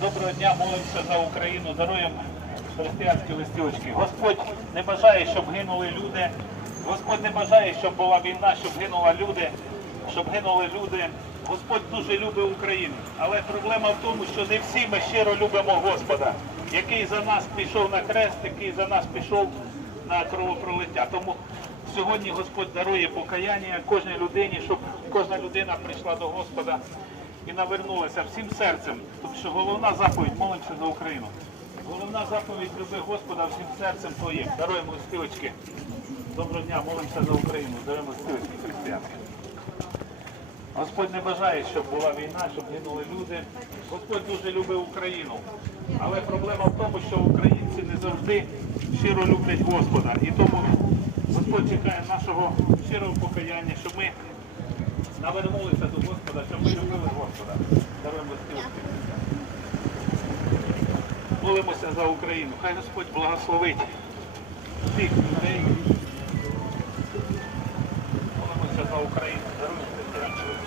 Доброго дня, молимося за Україну, даруємо християнські листівочки. Господь не бажає, щоб гинули люди. Господь не бажає, щоб була війна, щоб гинули люди, щоб гинули люди. Господь дуже любить Україну. Але проблема в тому, що не всі ми щиро любимо Господа, який за нас пішов на хрест, який за нас пішов на кровопролиття. Тому сьогодні Господь дарує покаяння кожній людині, щоб кожна людина прийшла до Господа і навернулася всім серцем. Тому що головна заповідь молимося за Україну. Головна заповідь люби Господа всім серцем твоїм. Даруємо листівочки. Доброго дня, молимося за Україну. Даруємо листівочки християнські. Господь не бажає, щоб була війна, щоб гинули люди. Господь дуже любить Україну. Але проблема в тому, що українці не завжди щиро люблять Господа. І тому Господь чекає нашого щирого покаяння, щоб ми навернулися до Господа, щоб ми любили Господа. Даруємо. Молимося за Україну. Хай Господь благословить всіх людей. Молимося за Україну. Даруємо.